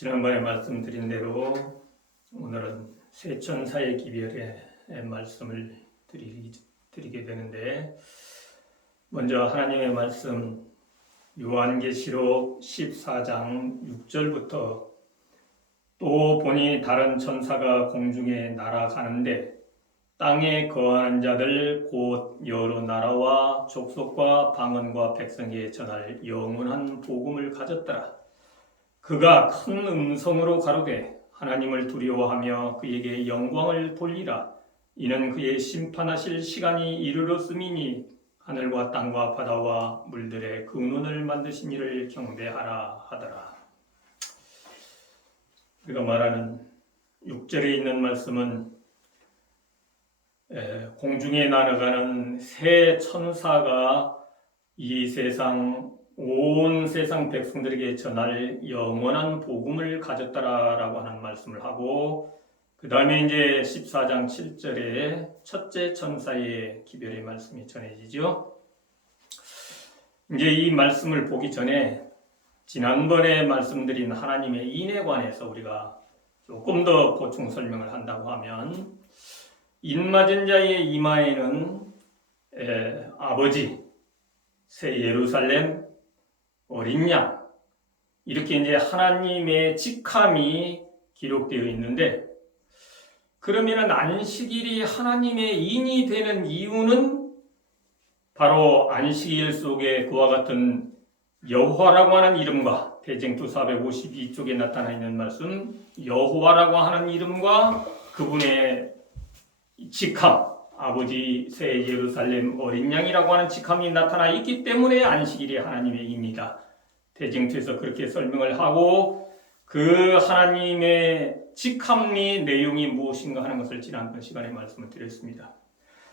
지난번에 말씀드린 대로 오늘은 세 천사의 기별의 말씀을 드리게 되는데, 먼저 하나님의 말씀 요한계시록 14장 6절부터 또 보니 다른 천사가 공중에 날아가는데 땅에 거하는 자들 곧 여러 나라와 족속과 방언과 백성에 전할 영원한 복음을 가졌더라. 그가 큰 음성으로 가로되 하나님을 두려워하며 그에게 영광을 돌리라. 이는 그의 심판하실 시간이 이르렀음이니 하늘과 땅과 바다와 물들의 근원을 만드신 이를 경배하라 하더라. 우리가 말하는 6절에 있는 말씀은 공중에 날아가는 새 천사가 이 세상 온 세상 백성들에게 전할 영원한 복음을 가졌다라고 하는 말씀을 하고, 그 다음에 이제 14장 7절에 첫째 천사의 기별의 말씀이 전해지죠. 이제 이 말씀을 보기 전에 지난번에 말씀드린 하나님의 인에 관해서 우리가 조금 더 보충 설명을 한다고 하면, 인맞은 자의 이마에는 아버지, 새 예루살렘, 어린 양, 이렇게 이제 하나님의 직함이 기록되어 있는데, 그러면은 안식일이 하나님의 인이 되는 이유는 바로 안식일 속에 그와 같은 여호와라고 하는 이름과 대쟁투 452쪽에 나타나 있는 말씀 여호와라고 하는 이름과 그분의 직함, 아버지 새 예루살렘 어린 양이라고 하는 직함이 나타나 있기 때문에 안식일이 하나님의 인이다. 대쟁투에서 그렇게 설명을 하고, 그 하나님의 직함의 내용이 무엇인가 하는 것을 지난번 시간에 말씀을 드렸습니다.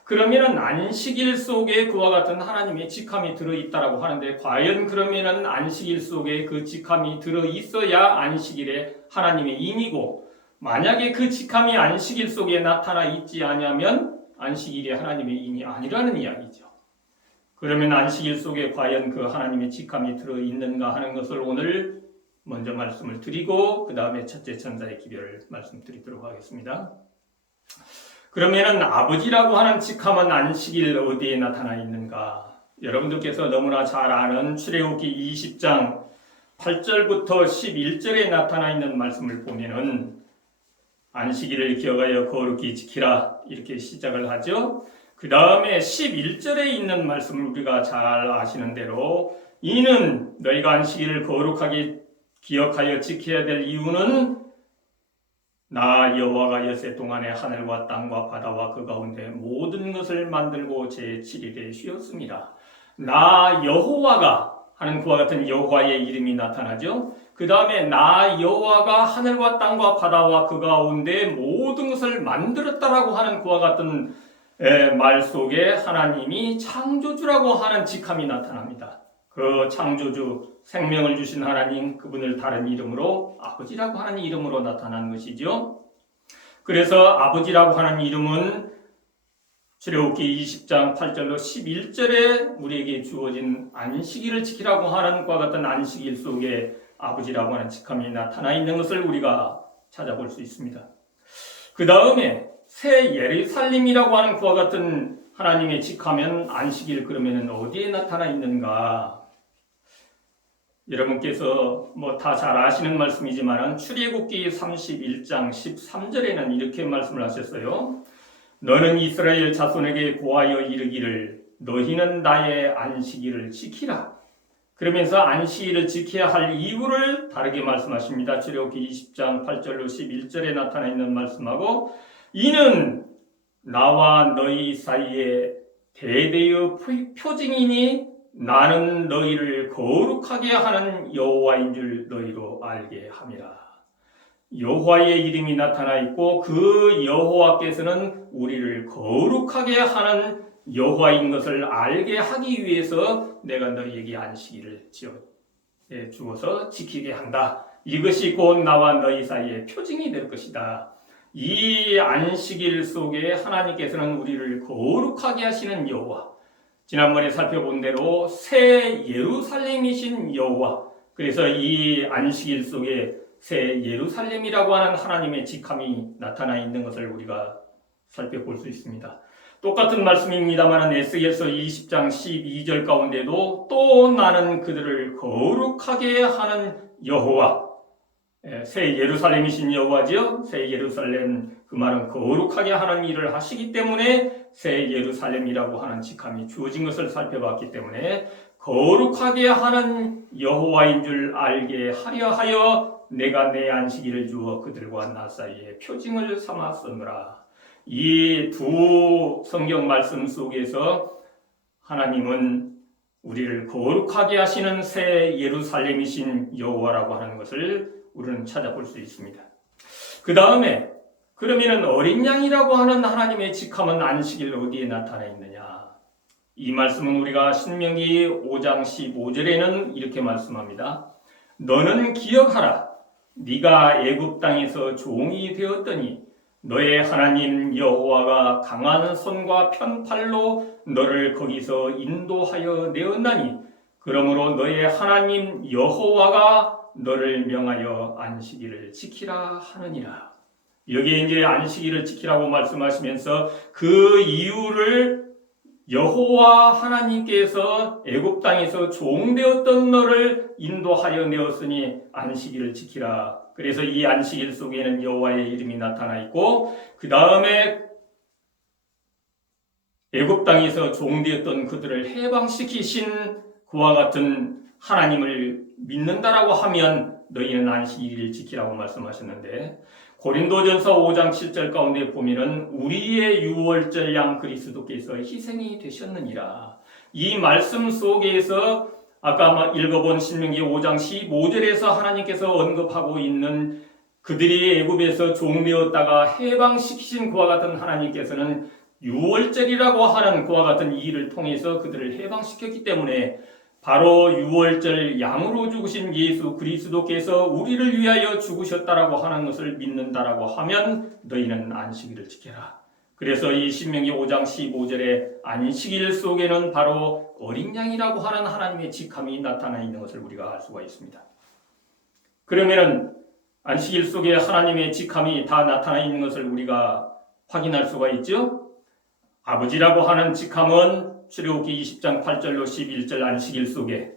그러면은 안식일 속에 그와 같은 하나님의 직함이 들어있다라고 하는데, 과연 그러면은 안식일 속에 그 직함이 들어있어야 안식일에 하나님의 인이고, 만약에 그 직함이 안식일 속에 나타나 있지 않으면 안식일이 하나님의 인이 아니라는 이야기죠. 그러면 안식일 속에 과연 그 하나님의 직함이 들어있는가 하는 것을 오늘 먼저 말씀을 드리고, 그 다음에 첫째 천사의 기별을 말씀드리도록 하겠습니다. 그러면은 아버지라고 하는 직함은 안식일 어디에 나타나 있는가? 여러분들께서 너무나 잘 아는 출애굽기 20장 8절부터 11절에 나타나 있는 말씀을 보면은 안식일을 기억하여 거룩히 지키라, 이렇게 시작을 하죠. 그 다음에 11절에 있는 말씀을 우리가 잘 아시는 대로, 이는 너희가 안식일을 거룩하게 기억하여 지켜야 될 이유는 나 여호와가 엿새 동안에 하늘과 땅과 바다와 그 가운데 모든 것을 만들고 제7일에 쉬었습니다. 나 여호와가 하는 그와 같은 여호와의 이름이 나타나죠. 그 다음에 나 여호와가 하늘과 땅과 바다와 그 가운데 모든 것을 만들었다라고 하는 그와 같은 말 속에 하나님이 창조주라고 하는 직함이 나타납니다. 그 창조주, 생명을 주신 하나님, 그분을 다른 이름으로 아버지라고 하는 이름으로 나타난 것이죠. 그래서 아버지라고 하는 이름은 출애굽기 20장 8절로 11절에 우리에게 주어진 안식일을 지키라고 하는 것과 같은 안식일 속에 아버지라고 하는 직함이 나타나 있는 것을 우리가 찾아볼 수 있습니다. 그 다음에 새 예루살렘이라고 하는 그와 같은 하나님의 직함은 안식일 그러면 어디에 나타나 있는가? 여러분께서 다 잘 아시는 말씀이지만 출애굽기 31장 13절에는 이렇게 말씀을 하셨어요. 너는 이스라엘 자손에게 고하여 이르기를 너희는 나의 안식일을 지키라. 그러면서 안식일을 지켜야 할 이유를 다르게 말씀하십니다. 출애굽기 20장 8절로 11절에 나타나 있는 말씀하고, 이는 나와 너희 사이에 대대의 표징이니 나는 너희를 거룩하게 하는 여호와인 줄 너희로 알게 함이라. 여호와의 이름이 나타나 있고, 그 여호와께서는 우리를 거룩하게 하는 여호와인 것을 알게 하기 위해서 내가 너희에게 안식일을 주어서 지키게 한다. 이것이 곧 나와 너희 사이의 표징이 될 것이다. 이 안식일 속에 하나님께서는 우리를 거룩하게 하시는 여호와, 지난번에 살펴본 대로 새 예루살렘이신 여호와, 그래서 이 안식일 속에 새 예루살렘이라고 하는 하나님의 직함이 나타나 있는 것을 우리가 살펴볼 수 있습니다. 똑같은 말씀입니다만 에스겔서 20장 12절 가운데도 또 나는 그들을 거룩하게 하는 여호와, 새 예루살렘이신 여호와지요. 새 예루살렘, 그 말은 거룩하게 하는 일을 하시기 때문에 새 예루살렘이라고 하는 직함이 주어진 것을 살펴봤기 때문에 거룩하게 하는 여호와인 줄 알게 하려 하여 내가 내 안식일을 주어 그들과 나 사이에 표징을 삼았으므라. 이 두 성경 말씀 속에서 하나님은 우리를 거룩하게 하시는 새 예루살렘이신 여호와라고 하는 것을 우리는 찾아볼 수 있습니다. 그 다음에 그러면 어린 양이라고 하는 하나님의 직함은 안식일 어디에 나타나 있느냐? 이 말씀은 우리가 신명기 5장 15절에는 이렇게 말씀합니다. 너는 기억하라. 네가 애굽 땅에서 종이 되었더니 너의 하나님 여호와가 강한 손과 편팔로 너를 거기서 인도하여 내었나니 그러므로 너의 하나님 여호와가 너를 명하여 안식일을 지키라 하느니라. 여기에 이제 안식일을 지키라고 말씀하시면서 그 이유를 여호와 하나님께서 애굽 땅에서 종되었던 너를 인도하여 내었으니 안식일을 지키라. 그래서 이 안식일 속에는 여호와의 이름이 나타나 있고 그 다음에 애굽 땅에서 종되었던 그들을 해방시키신 그와 같은 하나님을 믿는다라고 하면 너희는 안식일을 지키라고 말씀하셨는데 고린도전서 5장 7절 가운데 보면은 우리의 유월절 양 그리스도께서 희생이 되셨느니라. 이 말씀 속에서 아까 읽어본 신명기 5장 15절에서 하나님께서 언급하고 있는 그들이 애굽에서 종되었다가 해방시키신 그와 같은 하나님께서는 유월절이라고 하는 그와 같은 일을 통해서 그들을 해방시켰기 때문에 바로 유월절 양으로 죽으신 예수 그리스도께서 우리를 위하여 죽으셨다라고 하는 것을 믿는다라고 하면 너희는 안식일을 지켜라. 그래서 이 신명기 5장 15절의 안식일 속에는 바로 어린 양이라고 하는 하나님의 직함이 나타나 있는 것을 우리가 알 수가 있습니다. 그러면 안식일 속에 하나님의 직함이 다 나타나 있는 것을 우리가 확인할 수가 있죠. 아버지라고 하는 직함은 출애굽기 20장 8절로 11절 안식일 속에,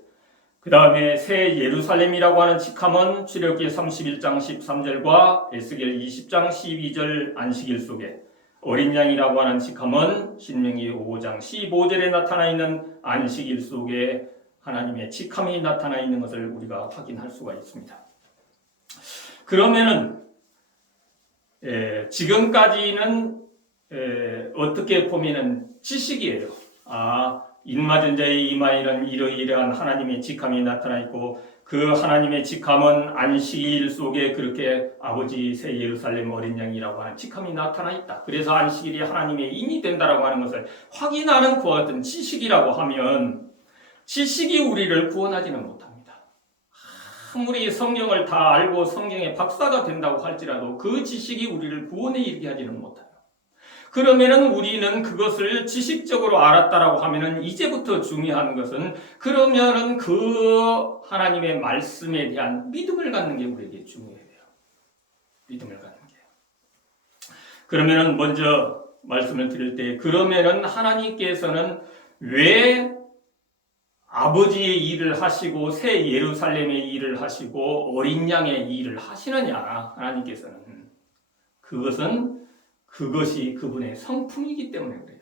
그 다음에 새 예루살렘이라고 하는 직함은 출애굽기 31장 13절과 에스겔 20장 12절 안식일 속에, 어린 양이라고 하는 직함은 신명기 5장 15절에 나타나 있는 안식일 속에 하나님의 직함이 나타나 있는 것을 우리가 확인할 수가 있습니다. 그러면은 지금까지는 어떻게 보면은 지식이에요. 인맞은 자의 이마에는 이러이러한 하나님의 직함이 나타나 있고 그 하나님의 직함은 안식일 속에 그렇게 아버지 새 예루살렘 어린 양이라고 하는 직함이 나타나 있다. 그래서 안식일이 하나님의 인이 된다라고 하는 것을 확인하는 그와 같은 지식이라고 하면 지식이 우리를 구원하지는 못합니다. 아무리 성경을 다 알고 성경의 박사가 된다고 할지라도 그 지식이 우리를 구원에 이르게 하지는 못해요. 그러면은 우리는 그것을 지식적으로 알았다라고 하면은 이제부터 중요한 것은 그러면은 그 하나님의 말씀에 대한 믿음을 갖는 게 우리에게 중요해요. 믿음을 갖는 게. 그러면은 먼저 말씀을 드릴 때 그러면은 하나님께서는 왜 아버지의 일을 하시고 새 예루살렘의 일을 하시고 어린 양의 일을 하시느냐? 하나님께서는 그것이 그분의 성품이기 때문에 그래요.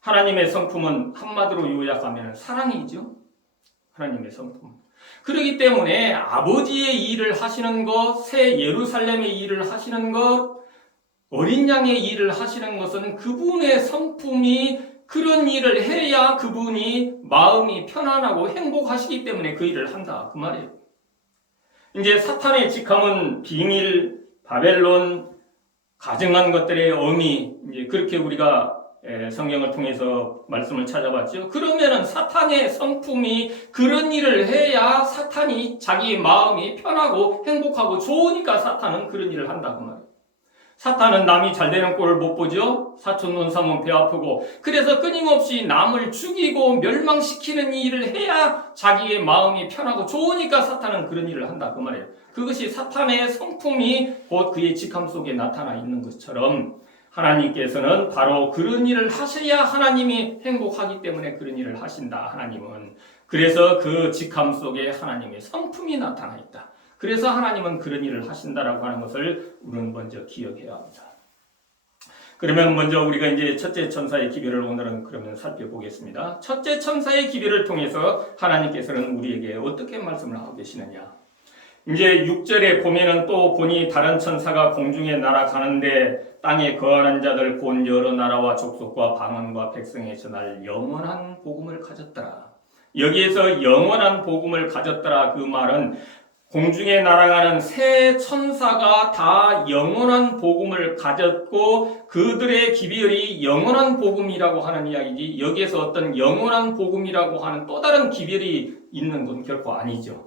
하나님의 성품은 한마디로 요약하면 사랑이죠. 하나님의 성품. 그렇기 때문에 아버지의 일을 하시는 것, 새 예루살렘의 일을 하시는 것, 어린 양의 일을 하시는 것은 그분의 성품이 그런 일을 해야 그분이 마음이 편안하고 행복하시기 때문에 그 일을 한다. 그 말이에요. 이제 사탄의 직함은 비밀, 바벨론, 가증한 것들의 의미, 이제 그렇게 우리가 성경을 통해서 말씀을 찾아봤죠. 그러면은 사탄의 성품이 그런 일을 해야 사탄이 자기 마음이 편하고 행복하고 좋으니까 사탄은 그런 일을 한다고 말이에요. 사탄은 남이 잘 되는 꼴을 못 보죠. 사촌 눈 삼으면 배 아프고, 그래서 끊임없이 남을 죽이고 멸망시키는 일을 해야 자기의 마음이 편하고 좋으니까 사탄은 그런 일을 한다 그 말이에요. 그것이 사탄의 성품이 곧 그의 직함 속에 나타나 있는 것처럼 하나님께서는 바로 그런 일을 하셔야 하나님이 행복하기 때문에 그런 일을 하신다. 하나님은 그래서 그 직함 속에 하나님의 성품이 나타나 있다. 그래서 하나님은 그런 일을 하신다라고 하는 것을 우리는 먼저 기억해야 합니다. 그러면 먼저 우리가 이제 첫째 천사의 기별을 오늘은 그러면 살펴보겠습니다. 첫째 천사의 기별을 통해서 하나님께서는 우리에게 어떻게 말씀을 하고 계시느냐. 이제 6절에 보면은 또 보니 다른 천사가 공중에 날아가는데 땅에 거하는 자들 곧 여러 나라와 족속과 방언과 백성에 전할 영원한 복음을 가졌더라. 여기에서 영원한 복음을 가졌더라 그 말은 공중에 날아가는 새 천사가 다 영원한 복음을 가졌고 그들의 기별이 영원한 복음이라고 하는 이야기지, 여기에서 어떤 영원한 복음이라고 하는 또 다른 기별이 있는 건 결코 아니죠.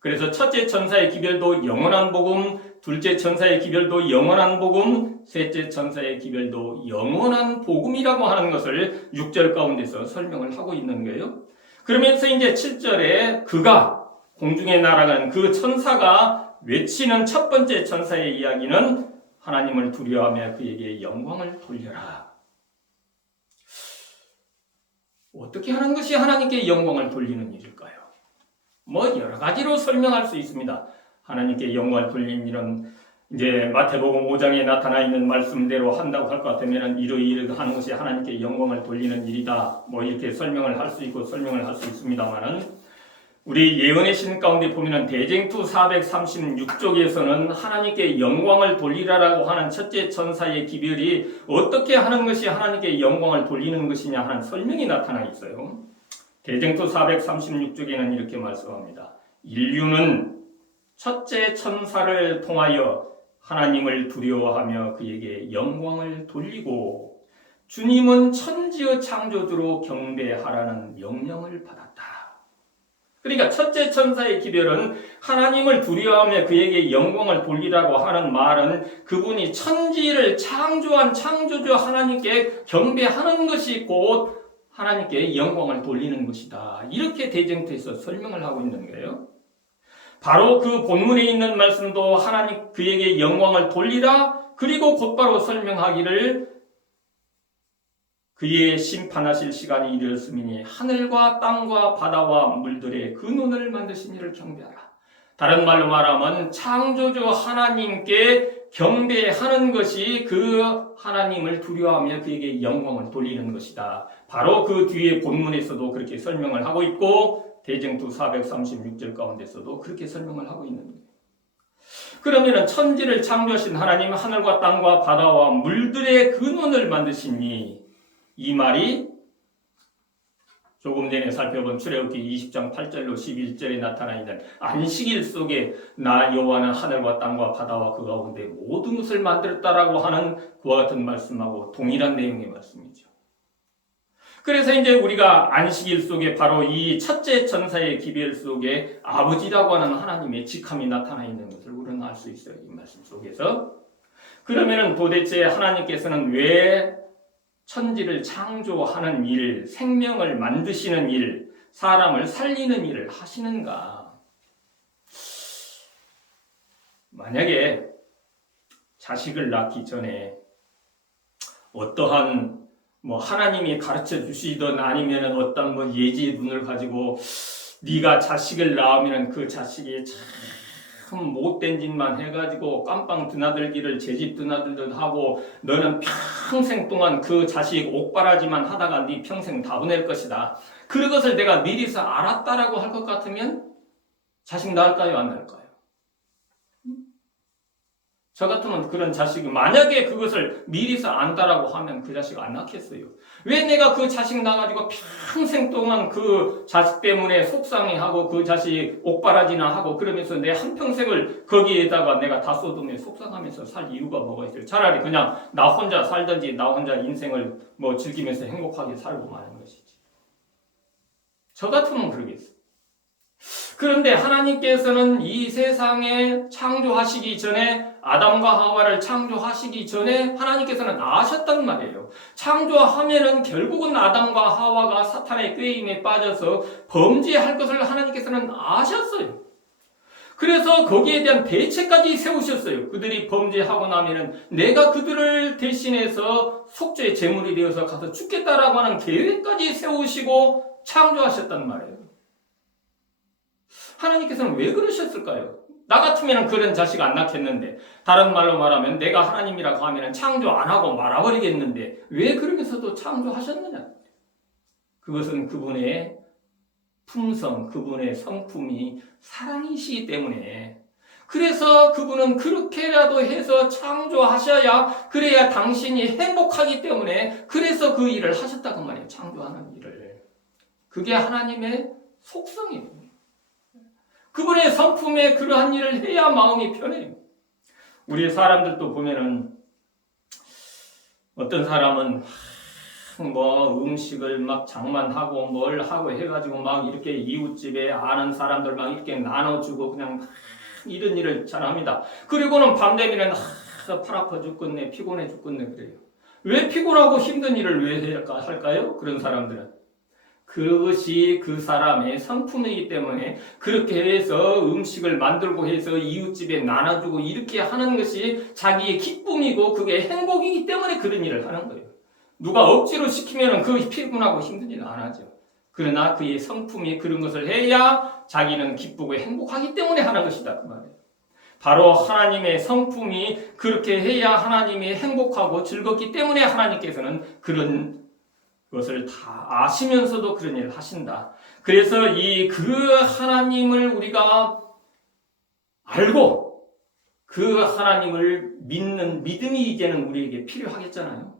그래서 첫째 천사의 기별도 영원한 복음, 둘째 천사의 기별도 영원한 복음, 셋째 천사의 기별도 영원한 복음이라고 하는 것을 6절 가운데서 설명을 하고 있는 거예요. 그러면서 이제 7절에 그가 공중에 날아가는 그 천사가 외치는 첫 번째 천사의 이야기는 하나님을 두려워하며 그에게 영광을 돌려라. 어떻게 하는 것이 하나님께 영광을 돌리는 일일까요? 여러 가지로 설명할 수 있습니다. 하나님께 영광을 돌리는 일은 이제 마태복음 5장에 나타나 있는 말씀대로 한다고 할 것 같으면 이러하는 것이 하나님께 영광을 돌리는 일이다. 이렇게 설명을 할 수 있고 설명을 할 수 있습니다만은 우리 예언의 신 가운데 보면은 대쟁투 436쪽에서는 하나님께 영광을 돌리라라고 하는 첫째 천사의 기별이 어떻게 하는 것이 하나님께 영광을 돌리는 것이냐 하는 설명이 나타나 있어요. 대쟁투 436쪽에는 이렇게 말씀합니다. 인류는 첫째 천사를 통하여 하나님을 두려워하며 그에게 영광을 돌리고 주님은 천지의 창조주로 경배하라는 명령을 받았다. 그러니까 첫째 천사의 기별은 하나님을 두려워하며 그에게 영광을 돌리라고 하는 말은 그분이 천지를 창조한 창조주 하나님께 경배하는 것이 곧 하나님께 영광을 돌리는 것이다. 이렇게 대쟁투에서 설명을 하고 있는 거예요. 바로 그 본문에 있는 말씀도 하나님 그에게 영광을 돌리라, 그리고 곧바로 설명하기를 그의 심판하실 시간이 이르렀으니 하늘과 땅과 바다와 물들의 그 눈을 만드신 이를 경배하라. 다른 말로 말하면 창조주 하나님께 경배하는 것이 그 하나님을 두려워하며 그에게 영광을 돌리는 것이다. 바로 그 뒤에 본문에서도 그렇게 설명을 하고 있고 대쟁투 436절 가운데서도 그렇게 설명을 하고 있는 거예요. 그러면 천지를 창조하신 하나님, 하늘과 땅과 바다와 물들의 그 눈을 만드시니, 이 말이 조금 전에 살펴본 출애굽기 20장 8절로 11절에 나타나 있는 안식일 속에 나 여호와는 하늘과 땅과 바다와 그 가운데 모든 것을 만들었다라고 하는 그와 같은 말씀하고 동일한 내용의 말씀이죠. 그래서 이제 우리가 안식일 속에 바로 이 첫째 천사의 기별 속에 아버지라고 하는 하나님의 직함이 나타나 있는 것을 우리는 알 수 있어요. 이 말씀 속에서. 그러면은 도대체 하나님께서는 왜 천지를 창조하는 일, 생명을 만드시는 일, 사람을 살리는 일을 하시는가? 만약에 자식을 낳기 전에 어떠한 하나님이 가르쳐 주시든 아니면 어떤 예지문을 가지고 네가 자식을 낳으면 그 자식이 참 못된 짓만 해가지고 깜빵 드나들기를 제집 드나들듯 하고 너는 평생 동안 그 자식 옥바라지만 하다가 네 평생 다 보낼 것이다. 그것을 내가 미리서 알았다라고 할 것 같으면 자식 낳을까요? 안 낳을까요? 저 같으면 그런 자식이 만약에 그것을 미리서 안다라고 하면 그 자식 안 낳겠어요. 왜 내가 그 자식 낳아가지고 평생 동안 그 자식 때문에 속상해하고 그 자식 옥바라지나 하고 그러면서 내 한평생을 거기에다가 내가 다 쏟으며 속상하면서 살 이유가 뭐가 있어요? 차라리 그냥 나 혼자 살든지 나 혼자 인생을 즐기면서 행복하게 살고 마는 것이지. 저 같으면 그러겠어요. 그런데 하나님께서는 이 세상에 창조하시기 전에, 아담과 하와를 창조하시기 전에 하나님께서는 아셨단 말이에요. 창조하면은 결국은 아담과 하와가 사탄의 꾀임에 빠져서 범죄할 것을 하나님께서는 아셨어요. 그래서 거기에 대한 대책까지 세우셨어요. 그들이 범죄하고 나면은 내가 그들을 대신해서 속죄의 제물이 되어서 가서 죽겠다라고 하는 계획까지 세우시고 창조하셨단 말이에요. 하나님께서는 왜 그러셨을까요? 나 같으면 그런 자식 안 낳겠는데, 다른 말로 말하면 내가 하나님이라고 하면 창조 안 하고 말아버리겠는데 왜 그러면서도 창조하셨느냐? 그것은 그분의 품성, 그분의 성품이 사랑이시기 때문에, 그래서 그분은 그렇게라도 해서 창조하셔야, 그래야 당신이 행복하기 때문에 그래서 그 일을 하셨다고 말이에요. 창조하는 일을. 그게 하나님의 속성이에요. 그분의 성품에 그러한 일을 해야 마음이 편해요. 우리 사람들도 보면은 어떤 사람은 뭐 음식을 막 장만하고 뭘 하고 해가지고 막 이렇게 이웃집에 아는 사람들 막 이렇게 나눠주고 그냥 이런 일을 잘 합니다. 그리고는 밤 되면은 팔 아파 죽겠네, 피곤해 죽겠네 그래요. 왜 피곤하고 힘든 일을 왜 할까요? 그런 사람들은 그것이 그 사람의 성품이기 때문에 그렇게 해서 음식을 만들고 해서 이웃집에 나눠주고 이렇게 하는 것이 자기의 기쁨이고 그게 행복이기 때문에 그런 일을 하는 거예요. 누가 억지로 시키면 그 피곤하고 힘든 일은 안 하죠. 그러나 그의 성품이 그런 것을 해야 자기는 기쁘고 행복하기 때문에 하는 것이다 그 말이에요. 바로 하나님의 성품이 그렇게 해야 하나님이 행복하고 즐겁기 때문에 하나님께서는 그런 것을 다 아시면서도 그런 일을 하신다. 그래서 그 하나님을 우리가 알고 그 하나님을 믿는 믿음이 이제는 우리에게 필요하겠잖아요.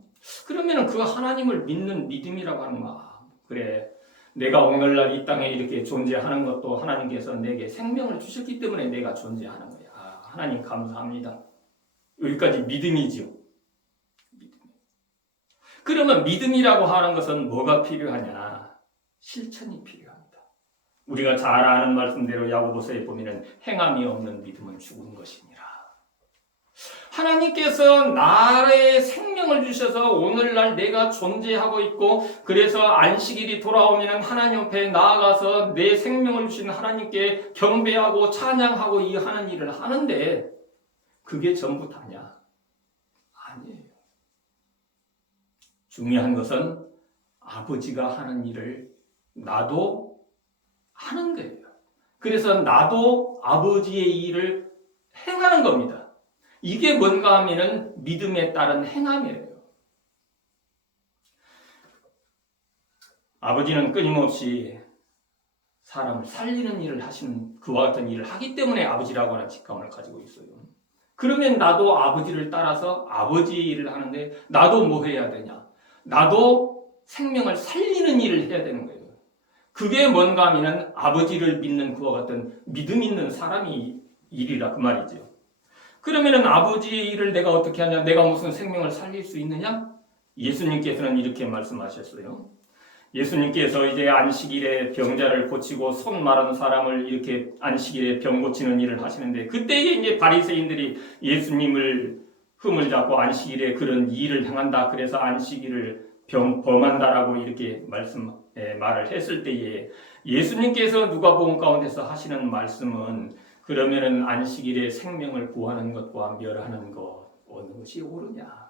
그러면 그 하나님을 믿는 믿음이라고 하는 거야. 그래, 내가 오늘날 이 땅에 이렇게 존재하는 것도 하나님께서 내게 생명을 주셨기 때문에 내가 존재하는 거야. 하나님 감사합니다. 여기까지 믿음이지요. 그러면 믿음이라고 하는 것은 뭐가 필요하냐? 실천이 필요합니다. 우리가 잘 아는 말씀대로 야고보서에 보면은 행함이 없는 믿음은 죽은 것이니라. 하나님께서 나의 생명을 주셔서 오늘날 내가 존재하고 있고, 그래서 안식일이 돌아오면 하나님 앞에 나아가서 내 생명을 주신 하나님께 경배하고 찬양하고 이 하는 일을 하는데 그게 전부 다냐? 아니에요. 중요한 것은 아버지가 하는 일을 나도 하는 거예요. 그래서 나도 아버지의 일을 행하는 겁니다. 이게 뭔가 하면은 믿음에 따른 행함이에요. 아버지는 끊임없이 사람을 살리는 일을 하시는 그와 같은 일을 하기 때문에 아버지라고 하는 직감을 가지고 있어요. 그러면 나도 아버지를 따라서 아버지 일을 하는데 나도 뭐 해야 되냐? 나도 생명을 살리는 일을 해야 되는 거예요. 그게 뭔가 하면은 아버지를 믿는 그와 같은 믿음 있는 사람이 일이라 그 말이죠. 그러면은 아버지의 일을 내가 어떻게 하냐? 내가 무슨 생명을 살릴 수 있느냐? 예수님께서는 이렇게 말씀하셨어요. 예수님께서 이제 안식일에 병자를 고치고 손 마른 사람을 이렇게 안식일에 병 고치는 일을 하시는데, 그때에 이제 바리새인들이 예수님을 흠을 잡고 안식일에 그런 일을 행한다, 그래서 안식일을 범한다라고 이렇게 말을 했을 때에 예수님께서 누가복음 가운데서 하시는 말씀은, 그러면은 안식일에 생명을 구하는 것과 멸하는 것 어느 것이 옳으냐?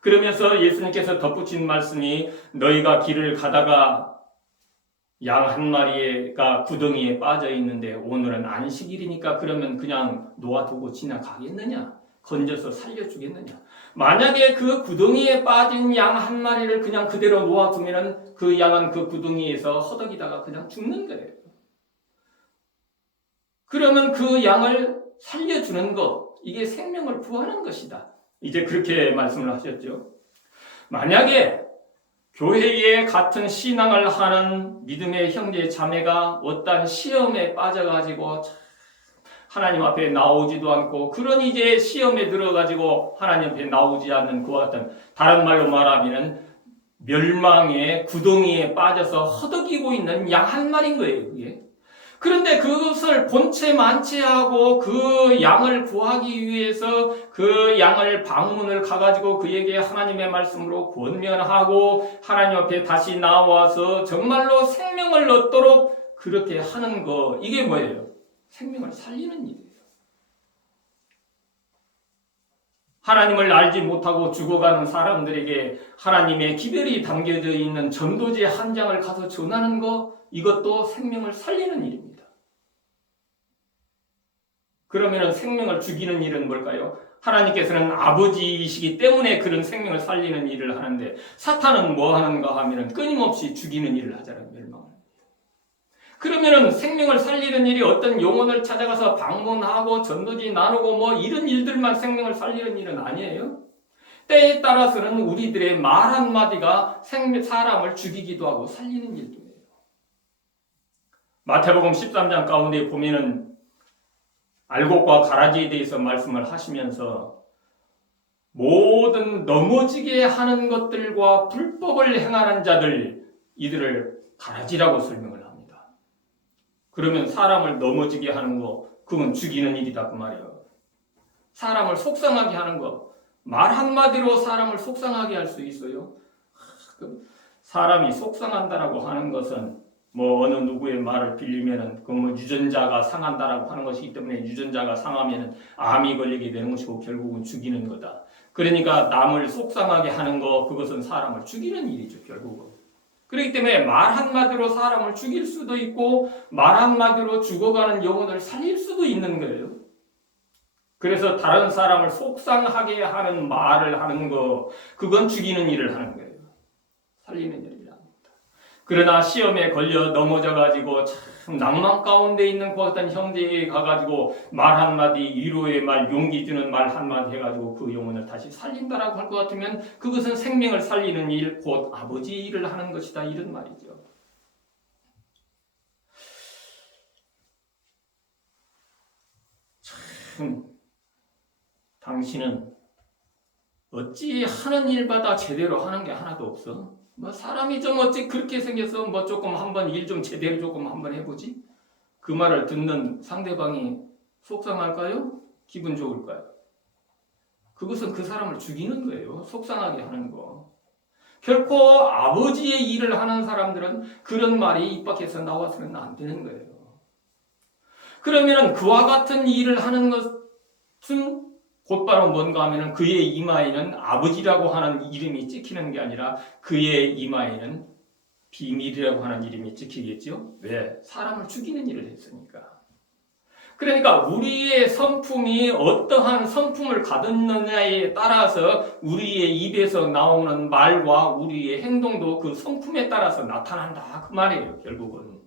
그러면서 예수님께서 덧붙인 말씀이, 너희가 길을 가다가 양 한 마리가 구덩이에 빠져 있는데 오늘은 안식일이니까 그러면 그냥 놓아두고 지나가겠느냐? 건져서 살려주겠느냐? 만약에 그 구덩이에 빠진 양 한 마리를 그냥 그대로 놓아두면 그 양은 그 구덩이에서 허덕이다가 그냥 죽는 거예요. 그러면 그 양을 살려주는 것, 이게 생명을 구하는 것이다. 이제 그렇게 말씀을 하셨죠. 만약에 교회에 같은 신앙을 하는 믿음의 형제 자매가 어떤 시험에 빠져가지고 하나님 앞에 나오지도 않고, 그런 이제 시험에 들어가지고 하나님 앞에 나오지 않는 그와 같은, 다른 말로 말하면 멸망의 구덩이에 빠져서 허덕이고 있는 양 한 마리인 거예요. 그게. 그런데 그것을 본체 만체하고 그 양을 구하기 위해서 그 양을 방문을 가가지고 그에게 하나님의 말씀으로 권면하고 하나님 앞에 다시 나와서 정말로 생명을 얻도록 그렇게 하는 거, 이게 뭐예요? 생명을 살리는 일이에요. 하나님을 알지 못하고 죽어가는 사람들에게 하나님의 기별이 담겨져 있는 전도지 한 장을 가서 전하는 거, 이것도 생명을 살리는 일입니다. 그러면 생명을 죽이는 일은 뭘까요? 하나님께서는 아버지이시기 때문에 그런 생명을 살리는 일을 하는데, 사탄은 뭐 하는가 하면 끊임없이 죽이는 일을 하잖아요. 멸망을. 그러면은 생명을 살리는 일이 어떤 영혼을 찾아가서 방문하고 전도지 나누고 뭐 이런 일들만 생명을 살리는 일은 아니에요. 때에 따라서는 우리들의 말 한마디가 사람을 죽이기도 하고 살리는 일도 해요. 마태복음 13장 가운데 보면은 알곡과 가라지에 대해서 말씀을 하시면서 모든 넘어지게 하는 것들과 불법을 행하는 자들, 이들을 가라지라고 설명을 합니다. 그러면 사람을 넘어지게 하는 거, 그건 죽이는 일이다 그 말이에요. 사람을 속상하게 하는 거, 말 한마디로 사람을 속상하게 할 수 있어요. 사람이 속상한다라고 하는 것은 뭐 어느 누구의 말을 빌리면은 그 뭐 유전자가 상한다라고 하는 것이기 때문에 유전자가 상하면은 암이 걸리게 되는 것이고 결국은 죽이는 거다. 그러니까 남을 속상하게 하는 거, 그것은 사람을 죽이는 일이죠, 결국은. 그렇기 때문에 말 한마디로 사람을 죽일 수도 있고 말 한마디로 죽어가는 영혼을 살릴 수도 있는 거예요. 그래서 다른 사람을 속상하게 하는 말을 하는 거, 그건 죽이는 일을 하는 거예요. 살리는 일을 합니다. 그러나 시험에 걸려 넘어져가지고 참 낭만 가운데 있는 그 어떤 형제에 가가지고 말 한마디, 위로의 말, 용기 주는 말 한마디 해가지고 그 영혼을 다시 살린다라고 할 것 같으면 그것은 생명을 살리는 일, 곧 아버지 일을 하는 것이다, 이런 말이죠. 참 당신은 어찌 하는 일마다 제대로 하는 게 하나도 없어? 뭐 사람이 좀 어찌 그렇게 생겨서 뭐 조금 한번 일 좀 제대로 조금 한번 해보지? 그 말을 듣는 상대방이 속상할까요? 기분 좋을까요? 그것은 그 사람을 죽이는 거예요. 속상하게 하는 거. 결코 아버지의 일을 하는 사람들은 그런 말이 입 밖에서 나와서는 안 되는 거예요. 그러면 그와 같은 일을 하는 것은 곧바로 뭔가 하면 그의 이마에는 아버지라고 하는 이름이 찍히는 게 아니라 그의 이마에는 비밀이라고 하는 이름이 찍히겠죠? 왜? 사람을 죽이는 일을 했으니까. 그러니까 우리의 성품이 어떠한 성품을 가졌느냐에 따라서 우리의 입에서 나오는 말과 우리의 행동도 그 성품에 따라서 나타난다, 그 말이에요, 결국은.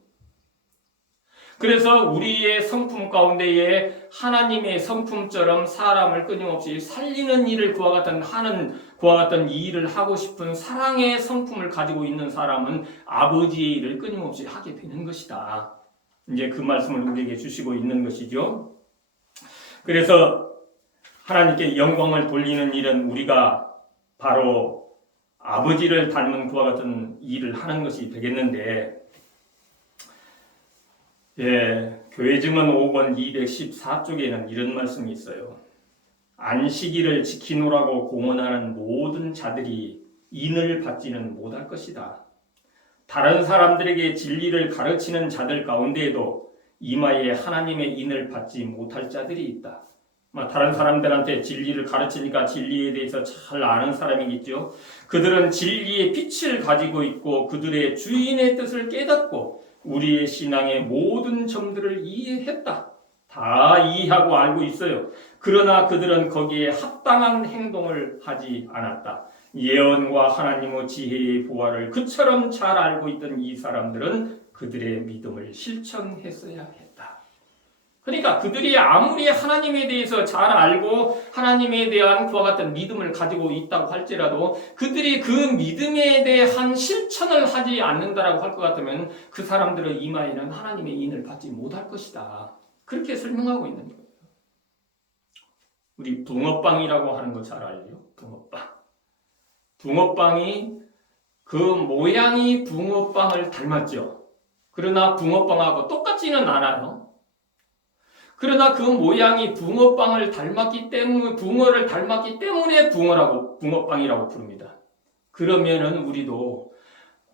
그래서 우리의 성품 가운데에 하나님의 성품처럼 사람을 끊임없이 살리는 일을 그와 같은 이 일을 하고 싶은 사랑의 성품을 가지고 있는 사람은 아버지의 일을 끊임없이 하게 되는 것이다. 이제 그 말씀을 우리에게 주시고 있는 것이죠. 그래서 하나님께 영광을 돌리는 일은 우리가 바로 아버지를 닮은 그와 같은 일을 하는 것이 되겠는데, 교회 증언 5권 214쪽에는 이런 말씀이 있어요. 안식일을 지키노라고 공언하는 모든 자들이 인을 받지는 못할 것이다. 다른 사람들에게 진리를 가르치는 자들 가운데에도 이마에 하나님의 인을 받지 못할 자들이 있다. 다른 사람들한테 진리를 가르치니까 진리에 대해서 잘 아는 사람이겠죠. 그들은 진리의 빛을 가지고 있고 그들의 주인의 뜻을 깨닫고 우리의 신앙의 모든 점들을 이해했다. 다 이해하고 알고 있어요. 그러나 그들은 거기에 합당한 행동을 하지 않았다. 예언과 하나님의 지혜의 보화를 그처럼 잘 알고 있던 이 사람들은 그들의 믿음을 실천했어야 했다. 그러니까 그들이 아무리 하나님에 대해서 잘 알고 하나님에 대한 그와 같은 믿음을 가지고 있다고 할지라도 그들이 그 믿음에 대한 실천을 하지 않는다라고 할 것 같으면 그 사람들의 이마에는 하나님의 인을 받지 못할 것이다. 그렇게 설명하고 있는 거예요. 우리 붕어빵이라고 하는 거 잘 알죠? 붕어빵. 붕어빵이 그 모양이 붕어빵을 닮았죠. 그러나 붕어빵하고 똑같지는 않아요. 그러나 그 모양이 붕어빵을 닮았기 때문에, 붕어를 닮았기 때문에 붕어빵이라고 부릅니다. 그러면은 우리도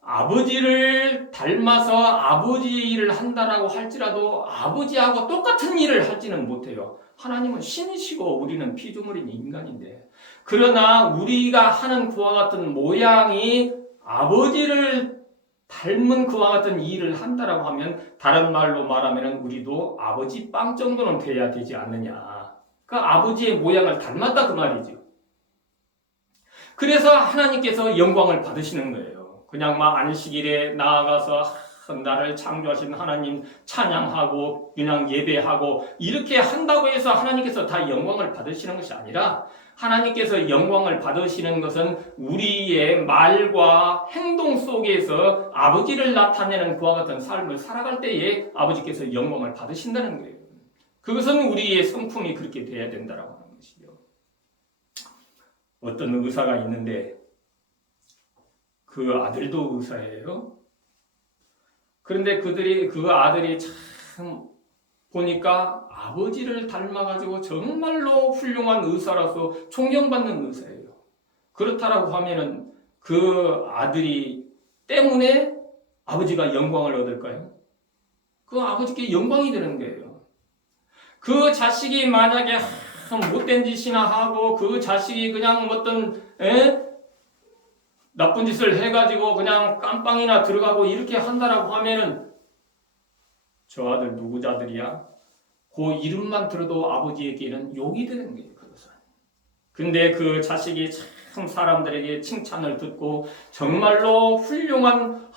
아버지를 닮아서 아버지 일을 한다라고 할지라도 아버지하고 똑같은 일을 할지는 못해요. 하나님은 신이시고 우리는 피조물인 인간인데, 그러나 우리가 하는 그와 같은 모양이 아버지를 닮은 그와 같은 일을 한다라고 하면, 다른 말로 말하면 우리도 아버지 빵 정도는 돼야 되지 않느냐. 그 아버지의 모양을 닮았다 그 말이죠. 그래서 하나님께서 영광을 받으시는 거예요. 그냥 막 안식일에 나아가서 나를 창조하신 하나님 찬양하고 그냥 예배하고 이렇게 한다고 해서 하나님께서 다 영광을 받으시는 것이 아니라, 하나님께서 영광을 받으시는 것은 우리의 말과 행동 속에서 아버지를 나타내는 그와 같은 삶을 살아갈 때에 아버지께서 영광을 받으신다는 거예요. 그것은 우리의 성품이 그렇게 돼야 된다라고 하는 것이죠. 어떤 의사가 있는데 그 아들도 의사예요. 그런데 그 아들이 참 보니까 아버지를 닮아가지고 정말로 훌륭한 의사라서 존경받는 의사예요. 그렇다라고 하면은 그 아들이 때문에 아버지가 영광을 얻을까요? 그 아버지께 영광이 되는 거예요. 그 자식이 만약에 못된 짓이나 하고 그 자식이 그냥 어떤 나쁜 짓을 해가지고 그냥 깜빵이나 들어가고 이렇게 한다라고 하면은 저 아들 누구 아들이야? 그 이름만 들어도 아버지에게는 욕이 되는 거예요. 그것은. 근데 그 자식이 참 사람들에게 칭찬을 듣고 정말로 훌륭한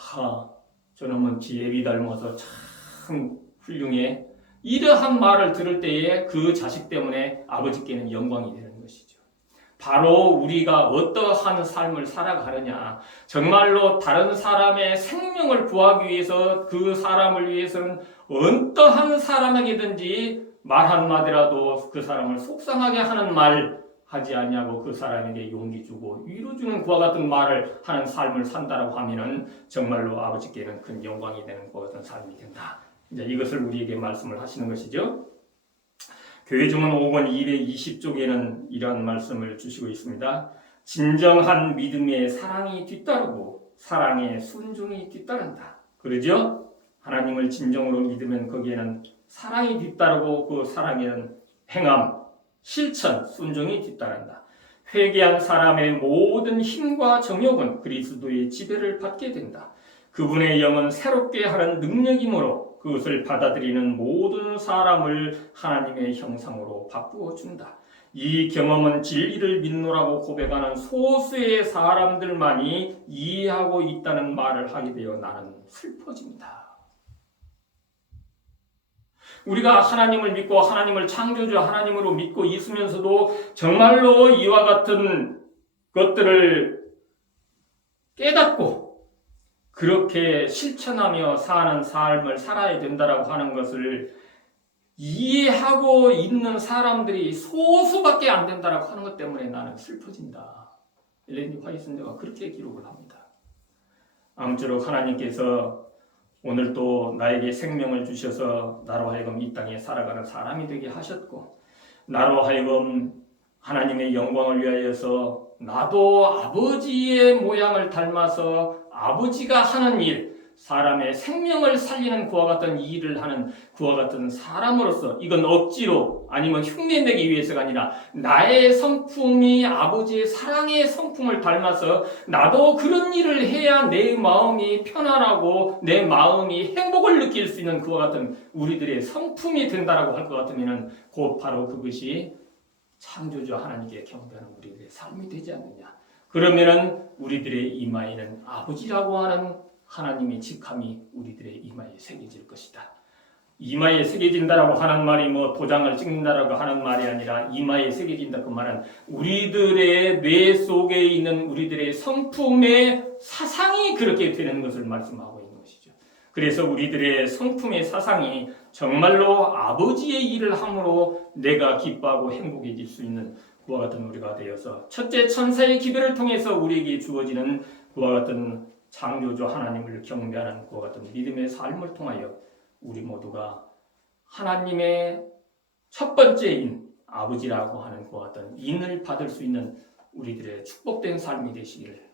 저놈은 지혜비 닮아서 참 훌륭해. 이러한 말을 들을 때에 그 자식 때문에 아버지께는 영광이 되는 것이죠. 바로 우리가 어떠한 삶을 살아가느냐, 정말로 다른 사람의 생명을 구하기 위해서 그 사람을 위해서는 어떠한 사람에게든지 말 한마디라도 그 사람을 속상하게 하는 말 하지 않냐고 그 사람에게 용기 주고 위로 주는 그와 같은 말을 하는 삶을 산다라고 하면은 정말로 아버지께는 큰 영광이 되는 그와 같은 삶이 된다. 이제 이것을 우리에게 말씀을 하시는 것이죠. 교회증언 5권 220쪽에는 이러한 말씀을 주시고 있습니다. 진정한 믿음에 사랑이 뒤따르고 사랑에 순종이 뒤따른다. 그러죠? 하나님을 진정으로 믿으면 거기에는 사랑이 뒤따르고 그 사랑에는 행함, 실천, 순종이 뒤따른다. 회개한 사람의 모든 힘과 정욕은 그리스도의 지배를 받게 된다. 그분의 영은 새롭게 하는 능력이므로 그것을 받아들이는 모든 사람을 하나님의 형상으로 바꾸어 준다. 이 경험은 진리를 믿노라고 고백하는 소수의 사람들만이 이해하고 있다는 말을 하게 되어 나는 슬퍼집니다. 우리가 하나님을 믿고 하나님을 창조주 하나님으로 믿고 있으면서도 정말로 이와 같은 것들을 깨닫고 그렇게 실천하며 사는 삶을 살아야 된다라고 하는 것을 이해하고 있는 사람들이 소수밖에 안 된다라고 하는 것 때문에 나는 슬퍼진다. 엘렌 화이트가 그렇게 기록을 합니다. 아무쪼록 하나님께서 오늘 또 나에게 생명을 주셔서 나로 하여금 이 땅에 살아가는 사람이 되게 하셨고, 나로 하여금 하나님의 영광을 위하여서 나도 아버지의 모양을 닮아서 아버지가 하는 일, 사람의 생명을 살리는 그와 같은 일을 하는 그와 같은 사람으로서, 이건 억지로 아니면 흉내내기 위해서가 아니라 나의 성품이 아버지의 사랑의 성품을 닮아서 나도 그런 일을 해야 내 마음이 편안하고 내 마음이 행복을 느낄 수 있는 그와 같은 우리들의 성품이 된다라고 할 것 같으면 곧 바로 그것이 창조주 하나님께 경배하는 우리들의 삶이 되지 않느냐. 그러면은 우리들의 이마에는 아버지라고 하는 하나님의 직함이 우리들의 이마에 새겨질 것이다. 이마에 새겨진다라고 하는 말이 뭐 도장을 찍는다라고 하는 말이 아니라 이마에 새겨진다 그 말은 우리들의 뇌 속에 있는 우리들의 성품의 사상이 그렇게 되는 것을 말씀하고 있는 것이죠. 그래서 우리들의 성품의 사상이 정말로 아버지의 일을 함으로 내가 기뻐하고 행복해질 수 있는 그와 같은 우리가 되어서 첫째 천사의 기별을 통해서 우리에게 주어지는 그와 같은 창조주 하나님을 경배하는 그와 같은 믿음의 삶을 통하여 우리 모두가 하나님의 첫 번째인 아버지라고 하는 그와 같은 인을 받을 수 있는 우리들의 축복된 삶이 되시기를